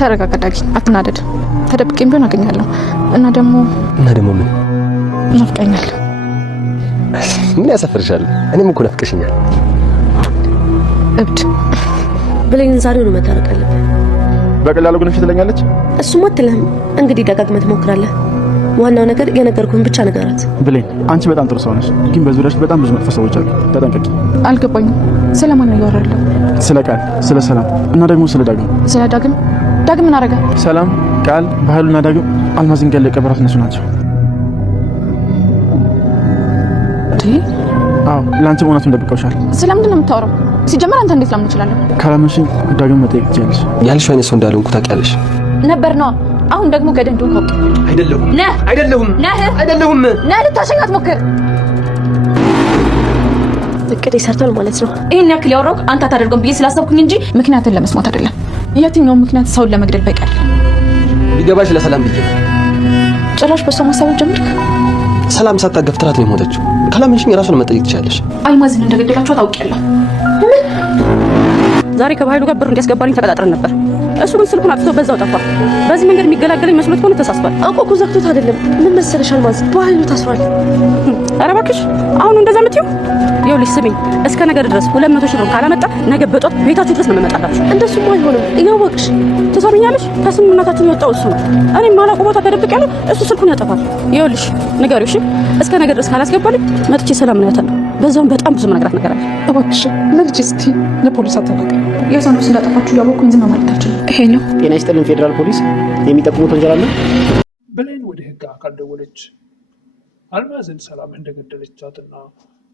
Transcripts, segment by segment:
ተረጋጋ ዳጊ፣ አትናደድ። ተደብቄም ቢሆን አገኛለሁ እና ደግሞ ምን ናፍቀኛል። ምን ያሳፍርሻል? እኔም እኮ ናፍቀሽኛል። እብድ ብሌን ዛሬው ነው መታረቅ አለብን። በቀላሉ ግን እሺ ትለኛለች? እሱማ አትልህም። እንግዲህ ደጋግመህ ትሞክራለህ። ዋናው ነገር የነገርኩህን ብቻ ነገራት። ብሌን አንቺ በጣም ጥሩ ሰው ነሽ፣ ግን በዙሪያሽ በጣም ብዙ መጥፎ ሰዎች አሉ። ተጠንቀቂ። አልገባኝም። ስለማን ነው ያወራለሁ? ስለ ቃል፣ ስለ ሰላም እና ደግሞ ስለ ዳግም። ስለ ዳግም? ዳግም ምን አደረገ? ሰላም፣ ቃል፣ በኃይሉና ዳግም አልማዝን ገለው የቀበሯት እነሱ ናቸው። አዎ፣ ለአንቺ እውነቱን ደብቀውሻል። ስለምንድን ነው የምታወራው? ሲጀመር አንተ እንዴት ላምን እችላለሁ? ካላመንሽኝ ዳግም መጠየቅ ትችያለሽ። ያልሽው አይነት ሰው እንዳልሆንኩ ታውቂያለሽ ነበር ነው። አሁን ደግሞ ገደል እንደሆንክ አውቄ። አይደለሁም። ልታሸኛት ሞክር። እቅድ ይሰርታል ማለት ነው። ይሄን ያክል ያወራው አንተ አታደርገውም ብዬ ስላሰብኩኝ እንጂ ምክንያትን ለመስማት አይደለም። የትኛው ምክንያት ሰውን ለመግደል በቃል ቢገባሽ ለሰላም ብዬ ጭራሽ በሷ ማሳበብ ጀመርክ። ሰላም ሳታገፍ ትራት ነው የሞተችው። ካላመንሽኝ ራሱን መጠየቅ ትችያለሽ። አልማዝን እንደገደላችሁ ታውቂያለሁ። ዛሬ ከባህሉ ጋር ብር እንዲያስገባልኝ ተቀጣጥረን ነበር። እሱ ግን ስልኩን አጥፍቶ በዛው ጠፋ። በዚህ መንገድ የሚገላገለኝ መስሎት ከሆነ ተሳስቷል። አውቆ እኮ ዘግቶት አይደለም። ምን መሰለሽ አልማዝ፣ ባህሉ ታስሯል። ኧረ እባክሽ አሁን እንደዛ የምትይው? ይኸውልሽ ስሚኝ፣ እስከ ነገ ድረስ 200 ሺህ ብር ካላመጣ ነገ በጧት ቤታችሁ ድረስ ነው የምመጣላችሁ። እንደሱም አይሆንም። እያወቅሽ ትሰሚኛለሽ? ከስምምነታችን የወጣው እሱ ነው። እኔም ማላውቀው ቦታ ተደብቄያለሁ፣ እሱ ስልኩን ያጠፋል። ይኸውልሽ ንገሪው እሺ። እስከ ነገ ድረስ ካላስገባልኝ መጥቼ ሰላም ነው ያታለሁ። በዛውም በጣም ብዙ ነገር ነገር አለ። እባክሽ ለልጅ እስቲ ለፖሊስ አታውቂ። የሳንዱስ እንዳጠፋችሁ ያወቅኩኝ ዝም ማለት አልችልም። ሄሎ፣ ጤና ይስጥልን ፌዴራል ፖሊስ። የሚጠቁሙት ወንጀል አለ? ብሌን ወደ ህግ አካል ደወለች። አልማዝን ሰላም እንደገደለቻትና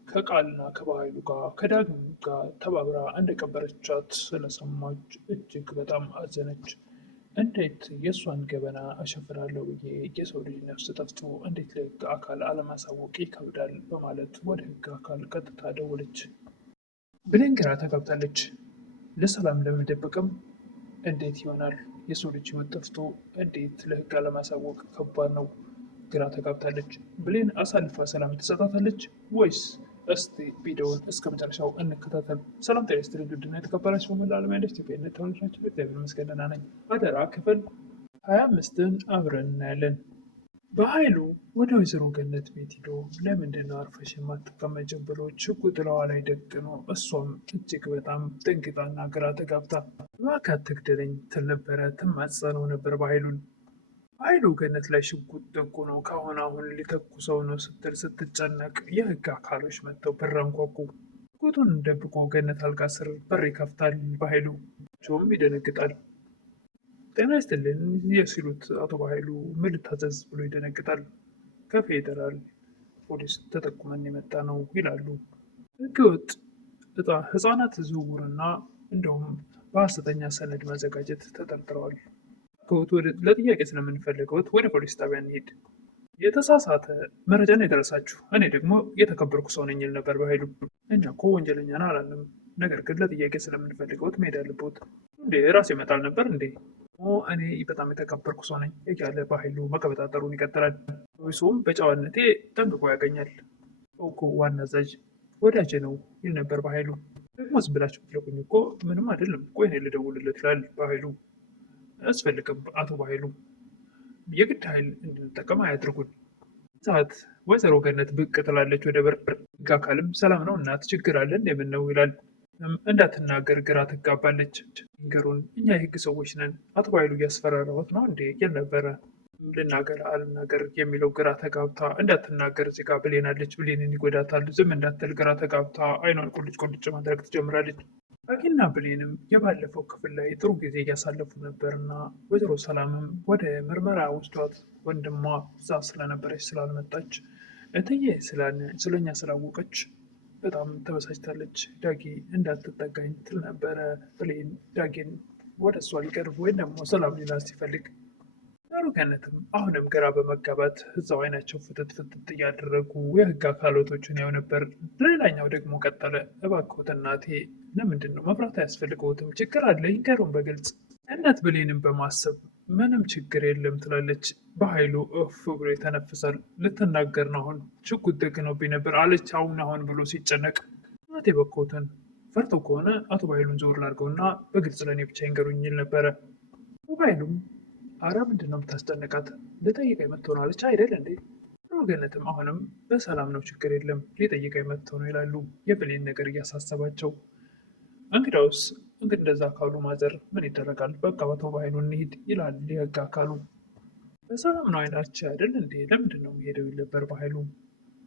ከቃልና ከባህሉ ጋር ከዳግም ጋር ተባብራ እንደቀበረቻት ስለሰማች እጅግ በጣም አዘነች። እንዴት የእሷን ገበና አሸፍራለሁ ብዬ የሰው ልጅ ነፍስ ጠፍቶ እንዴት ለህግ አካል አለማሳወቅ ይከብዳል በማለት ወደ ህግ አካል ቀጥታ ደወለች። ብሌን ግራ ተጋብታለች። ለሰላም ለመደበቅም እንዴት ይሆናል? የሰው ልጅ ህይወት ጠፍቶ እንዴት ለህግ አለማሳወቅ ከባድ ነው። ግራ ተጋብታለች። ብሌን አሳልፋ ሰላም ትሰጣታለች ወይስ? እስቲ ቪዲዮውን እስከ መጨረሻው እንከታተል። ሰላም ጤና ይስጥልኝ ውድና የተከበራችሁ በመላው ዓለም ያላችሁ ኢትዮጵያዊነት ተወላጆች እግዚአብሔር ይመስገን ደህና ነኝ። አደራ ክፍል 25ን አብረን እናያለን። በኃይሉ ወደ ወይዘሮ ገነት ቤት ሂዶ ለምንድን ነው አርፈሽ የማትቀመጭም ብሎ ሽጉጥ ጥላዋ ላይ ደቅኖ እሷም እጅግ በጣም ደንግጣና ግራ ተጋብታ እባክህ አትግደለኝ ትል ነበረ። ትማጸነው ነበር በኃይሉን። ኃይሉ ገነት ላይ ሽጉጥ ደቅኖ ከአሁን አሁን ሊተኩሰው ነው ስትል ስትጨነቅ የህግ አካሎች መጥተው በር አንኳኩ። ሽጉጡን ደብቆ ገነት አልጋ ስር በር ይከፍታል በኃይሉ። ቸውም ይደነግጣል። ጤና ይስጥልን ሲሉት አቶ በኃይሉ ምን ልታዘዝ ብሎ ይደነግጣል። ከፌዴራል ፖሊስ ተጠቁመን የመጣ ነው ይላሉ። ህገወጥ ህፃናት ዝውውርና እንደውም በሀሰተኛ ሰነድ ማዘጋጀት ተጠርጥረዋል። ለጥያቄ ስለምንፈልገውት ወደ ፖሊስ ጣቢያ እንሄድ። የተሳሳተ መረጃ ነው የደረሳችሁ። እኔ ደግሞ የተከበርኩ ሰው ነኝ ይል ነበር በኃይሉ። እኛ እኮ ወንጀለኛ ነው አላለም። ነገር ግን ለጥያቄ ስለምንፈልገውት መሄድ አለብዎት። እንዴ ራሱ ይመጣል ነበር እንዴ? እኔ በጣም የተከበርኩ ሰው ነኝ እያለ በኃይሉ መቀበጣጠሩን ይቀጥላል። ፖሊሱም በጨዋነቴ ጠንቅቆ ያገኛል። እኮ ዋና አዛዥ ወዳጄ ነው ይል ነበር በኃይሉ። ደግሞ ዝም ብላችሁ ብትለቁኝ እኮ ምንም አይደለም። ቆይ እኔ ልደውልለት ይላል በኃይሉ። አያስፈልግም አቶ በኃይሉ፣ የግድ ኃይል እንድንጠቀም አያድርጉን። ሰዓት ወይዘሮ ገነት ብቅ ትላለች ወደ በር። ህግ አካልም ሰላም ነው እናት ችግር አለን የምን ነው ይላል። እንዳትናገር ግራ ትጋባለች። ንገሩን፣ እኛ የህግ ሰዎች ነን። አቶ በኃይሉ እያስፈራራሁት ነው እንዴ ይል ነበረ። ልናገር አልናገር የሚለው ግራ ተጋብታ እንዳትናገር እዚህ ጋር ብሌን አለች፣ ብሌንን ይጎዳታል፣ ዝም እንዳትል ግራ ተጋብታ አይኗን ቁልጭ ቁልጭ ማድረግ ትጀምራለች። ዳጊና ብሌንም የባለፈው ክፍል ላይ ጥሩ ጊዜ እያሳለፉ ነበርና ወይዘሮ ሰላምም ወደ ምርመራ ወስዷት ወንድሟ እዛ ስለነበረች ስላልመጣች እትዬ ስለኛ ስላወቀች በጣም ተበሳጭታለች። ዳጊ እንዳትጠጋኝ ትል ነበረ ብሌን ዳጊን ወደ እሷ ሊቀርብ ወይም ደግሞ ሰላም ሊላት ሲፈልግ፣ ገነትም አሁንም ግራ በመጋባት እዛው አይናቸው ፍትት ፍትት እያደረጉ የህግ አካላቶችን ያው ነበር። ሌላኛው ደግሞ ቀጠለ። እባክዎት እናቴ ለምንድን ነው መብራት አያስፈልገውትም? ችግር አለ ይንገሩን በግልጽ። እናት ብሌንም በማሰብ ምንም ችግር የለም ትላለች። በኃይሉ እፍ ብሎ ይተነፍሳል። ልትናገር ነው አሁን ሽጉጥ ደግነውብኝ ነበር አለች። አሁን ብሎ ሲጨነቅ እናቴ በኮትን ፈርተው ከሆነ አቶ በኃይሉን ዞር ላድርገውና በግልጽ ለእኔ ብቻ ይንገሩኝ ይል ነበረ። በኃይሉም አረ ምንድን ነው የምታስጨንቃት? ልጠይቀኝ መጥቶ ነው አለች አይደል እንዴ? ገነትም አሁንም በሰላም ነው ችግር የለም ሊጠይቀኝ መጥቶ ነው ይላሉ። የብሌን ነገር እያሳሰባቸው እንግዳውስ እንግዲህ እንደዛ ካሉ ማዘር ምን ይደረጋል? በቃ በቶ በኃይሉ እንሂድ ይላል የህግ አካሉ። በሰላም ነው አይናች አይደል እንዴ? ለምንድን ነው የሚሄደው ይል ነበር በኃይሉ።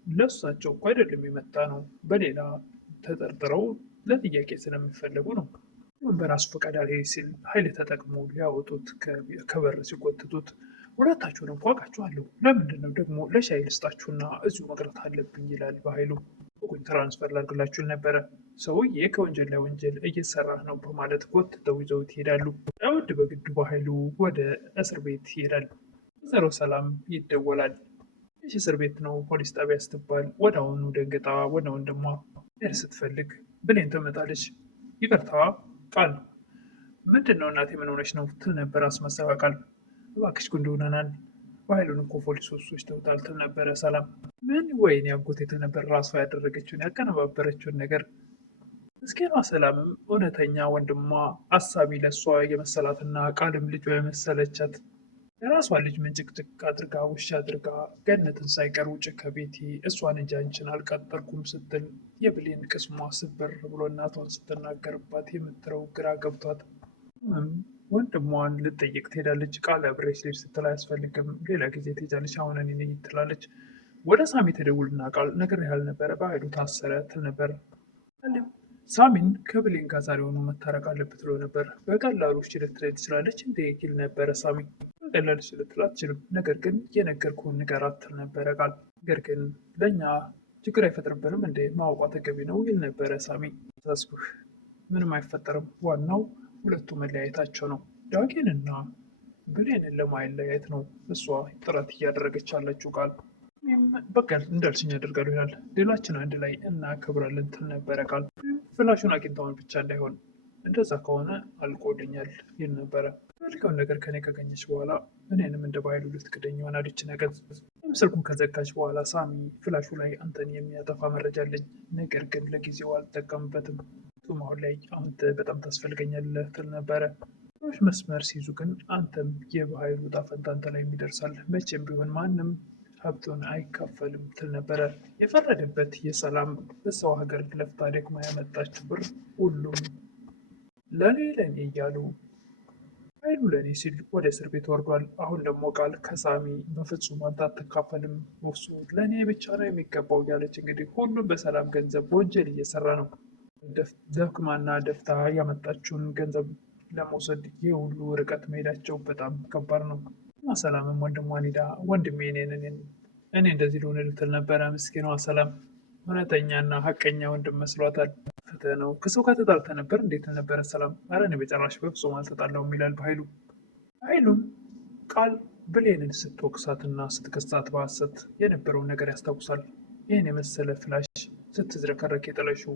ለእሳቸው እኮ አይደለም የመጣ ነው በሌላ ተጠርጥረው ለጥያቄ ስለሚፈለጉ ነው። በራሱ ፈቃድ አልሄድ ሲል ኃይል ተጠቅሞ ሊያወጡት ከበር ሲቆጥጡት ሁለታችሁንም እኮ አውቃችኋለሁ፣ ለምንድን ነው ደግሞ ለሻይ ልስጣችሁና እዚሁ መቅረት አለብኝ ይላል በኃይሉ። ትራንስፈር ላድርግላችሁ ነበረ ሰውዬ ከወንጀል ላይ ወንጀል እየሰራህ ነው በማለት ጎትተው ይዘውት ይሄዳሉ። ዳውድ በግዱ በኃይሉ ወደ እስር ቤት ይሄዳል። ወይዘሮ ሰላም ይደወላል። ይህ እስር ቤት ነው ፖሊስ ጣቢያ ስትባል ወደ አሁኑ ደንገጣ ወደ ወንድሟ ሄድ ስትፈልግ ብሌን ትመጣለች። ይቅርታ ቃል ምንድን ነው እናቴ ምን ሆነች ነው ትል ነበር አስመሰባ ቃል። እባክሽ ጉንድ ሆነናል በኃይሉን እኮ ፖሊሶች ተውታል ትል ነበረ ሰላም። ምን ወይኔ አጎቴ ትል ነበር ራሷ ያደረገችውን ያቀነባበረችውን ነገር። ምስኪኗ ሰላምም እውነተኛ ወንድሟ አሳቢ ለሷ የመሰላትና ቃልም ልጇ የመሰለቻት የራሷ ልጅ ምንጭቅጭቅ አድርጋ ውሻ አድርጋ ገነትን ሳይቀር ውጭ ከቤቴ እሷን እንጂ አንቺን አልቀጠርኩም ስትል የብሌን ቅስሟ ስብር ብሎ እናቷን ስትናገርባት የምትለው ግራ ገብቷት ወንድሟን ልጠይቅ ትሄዳለች። ቃል አብሬሽ ልጅ ስትል አያስፈልግም ሌላ ጊዜ ትሄጃለች አሁን እኔ ነኝ ትላለች። ወደ ሳሚ ተደውልና ቃል ነገር ያህል ነበረ በኃይሉ ታሰረ ትል ነበር። ሳሚን ከብሌን ጋር ዛሬውኑ መታረቅ አለበት ብሎ ነበር። በቀላሉ ልትለይ ትችላለች እንደ ይል ነበረ ሳሚ። በቀላሉ ልትል አትችልም፣ ነገር ግን የነገርኩህን ንገራት ትል ነበረ ቃል። ነገር ግን ለእኛ ችግር አይፈጥርብንም እንደ ማወቋ ተገቢ ነው ይል ነበረ ሳሚ። ተስብህ ምንም አይፈጠርም፣ ዋናው ሁለቱ መለያየታቸው ነው። ዳጊንና ብሌንን ለማለያየት ነው እሷ ጥረት እያደረገች ያለችው ቃል። በቃ እንዳልሽኝ ያደርጋሉ ይላል። ሌላችን አንድ ላይ እናከብራለን ትል ነበረ ቃል። ፍላሹን አግኝተውን ብቻ እንዳይሆን እንደዛ ከሆነ አልቆልኛል ይል ነበረ። መልካም ነገር ከኔ ካገኘች በኋላ እኔንም እንደ በኃይሉ ልትክደኝ ይሆናል ይች ነገር። ስልኩን ከዘጋች በኋላ ሳሚ ፍላሹ ላይ አንተን የሚያጠፋ መረጃ አለኝ፣ ነገር ግን ለጊዜው አልጠቀምበትም። አሁን ላይ አንተ በጣም ታስፈልገኛለህ ትል ነበረ። መስመር ሲይዙ ግን አንተም የበኃይሉ ዕጣ ፈንታ አንተ ላይ ይደርሳል፣ መቼም ቢሆን ማንም ሀብቱን አይካፈልም ትል ነበረ። የፈረደበት የሰላም በሰው ሀገር ለፍታ ደክማ ያመጣችው ብር ሁሉም ለኔ እያሉ ኃይሉ ለኔ ሲል ወደ እስር ቤት ወርዷል። አሁን ደግሞ ቃል ከሳሚ በፍጹም አንተ አትካፈልም፣ እሱ ለእኔ ብቻ ነው የሚገባው እያለች እንግዲህ ሁሉም በሰላም ገንዘብ ወንጀል እየሰራ ነው። ደክማና ደፍታ ያመጣችውን ገንዘብ ለመውሰድ ይህ ሁሉ ርቀት መሄዳቸው በጣም ከባድ ነው። ሰላምም ወንድሟን ሄዳ ወንድሜ እኔ እንደዚህ ልሆን ልትል ነበረ። ምስኪኗ ሰላም እውነተኛና ሀቀኛ ወንድም መስሏታል። ፍትህ ነው። ከሰው ጋር ተጣልተ ነበር እንዴት ነበረ ሰላም? ኧረ እኔ በጭራሽ በፍጹም አልተጣላሁም ይላል በኃይሉ። ኃይሉም ቃል ብሌንን ስትወቅሳትና ስትከሳት በሐሰት የነበረውን ነገር ያስታውሳል። ይህን የመሰለ ፍላሽ ስትዝረከረክ የጠለሽው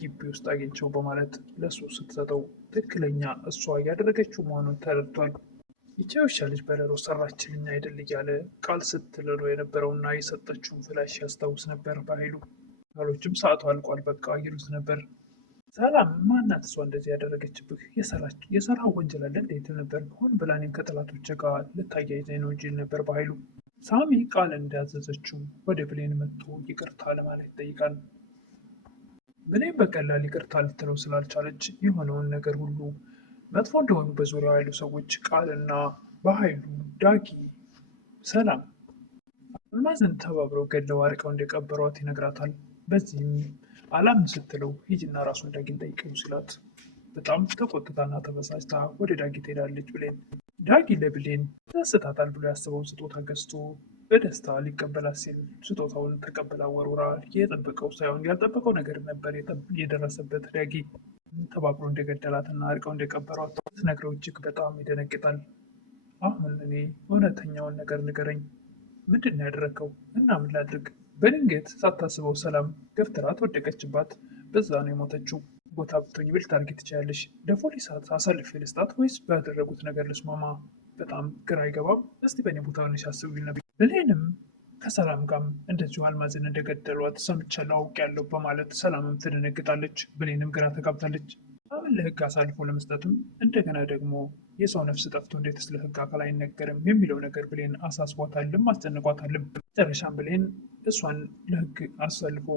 ግቢ ውስጥ አግኝቸው በማለት ለሱ ስትሰጠው ትክክለኛ እሷ እያደረገችው መሆኑን ተረድቷል። ይቺ ውሻ ልጅ በረሮ ሰራችልኝ አይደል እያለ ቃል ስትለው የነበረውና የሰጠችውን ፍላሽ ያስታውስ ነበር በኃይሉ። ቃሎችም ሰዓቱ አልቋል በቃ ይሉት ነበር። ሰላም ማናት እሷ እንደዚህ ያደረገችብህ? የሰራ ወንጀል አለ እንዴት ነበር? ሆን ብላኔን ከጠላቶች ጋር ልታያይዘኝ ነው እንጂ ነበር በኃይሉ። ሳሚ ቃል እንዳዘዘችው ወደ ብሌን መጥቶ ይቅርታ ለማለት ይጠይቃል። ብሌን በቀላል ይቅርታ ልትለው ስላልቻለች የሆነውን ነገር ሁሉ መጥፎ እንደሆኑ በዙሪያው ያሉ ሰዎች ቃልና በኃይሉ ዳጊ፣ ሰላም አልማዝን ተባብረው ገድለው አርቀው እንደቀበሯት ይነግራታል። በዚህም አላምን ስትለው ሂጂና ራሱን ዳጊን ጠይቀው ሲላት በጣም ተቆጥታና ተበሳጭታ ወደ ዳጊ ትሄዳለች። ብሌን ዳጊ ለብሌን ያስታታል ብሎ ያስበውን ስጦታ ገዝቶ በደስታ ሊቀበላት ሲል ስጦታውን ተቀብላ ወርውራ የጠበቀው ሳይሆን ያልጠበቀው ነገር ነበር የደረሰበት። ዳጊ ተባብሮ እንደገደላትና አርቀው እንደቀበሯት ስትነግረው እጅግ በጣም ይደነግጣል። አሁን እኔ እውነተኛውን ነገር ንገረኝ፣ ምንድን ነው ያደረግከው እና ምን ላድርግ? በድንገት ሳታስበው ሰላም ገፍትራት ወደቀችባት። በዛ ነው የሞተችው። ቦታ ብትሆኝ ብል ታርጌ ትችላለሽ። ለፖሊስ አሳልፌ ልስጣት ወይስ ባደረጉት ነገር ልስማማ? በጣም ግራ አይገባም። እስቲ በእኔ ቦታ ሆነሽ አስቢ ነበር። ብሌንም ከሰላም ጋርም እንደዚሁ አልማዝን እንደገደሏት ሰምቻለሁ አውቄያለሁ በማለት ሰላምም ትደነግጣለች። ብሌንም ግራ ተጋብታለች። አሁን ለህግ አሳልፎ ለመስጠትም እንደገና ደግሞ የሰው ነፍስ ጠፍቶ እንዴት ስለ ህግ አካል አይነገርም የሚለው ነገር ብሌን አሳስቧታልም አስጨንቋታልም። መጨረሻም ብሌን እሷን ለህግ አሳልፎ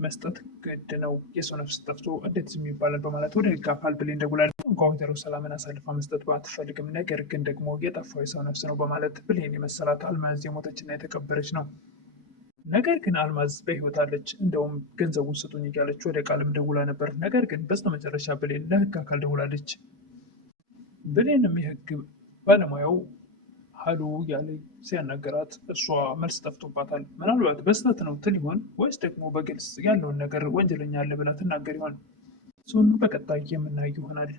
መስጠት ግድ ነው፣ የሰው ነፍስ ጠፍቶ እንዴት ዝም ይባላል በማለት ወደ ህግ አካል ብሌን ደውላለች። እንኳ ወይዘሮ ሰላምን አሳልፋ መስጠት ባትፈልግም ነገር ግን ደግሞ የጠፋው የሰው ነፍስ ነው በማለት ብሌን የመሰላት አልማዝ የሞተችና የተቀበረች ነው። ነገር ግን አልማዝ በህይወት አለች። እንደውም ገንዘቡን ስጡኝ እያለች ወደ ቃልም ደውላ ነበር። ነገር ግን በስተመጨረሻ ብሌን ለህግ አካል ደውላለች። ብሌንም የህግ ባለሙያው ሀሉ እያለ ሲያናገራት እሷ መልስ ጠፍቶባታል። ምናልባት በስህተት ነው ትል ይሆን ወይስ ደግሞ በግልጽ ያለውን ነገር ወንጀለኛ አለ ብላ ትናገር ይሆን? እሱን በቀጣይ የምናይ ይሆናል።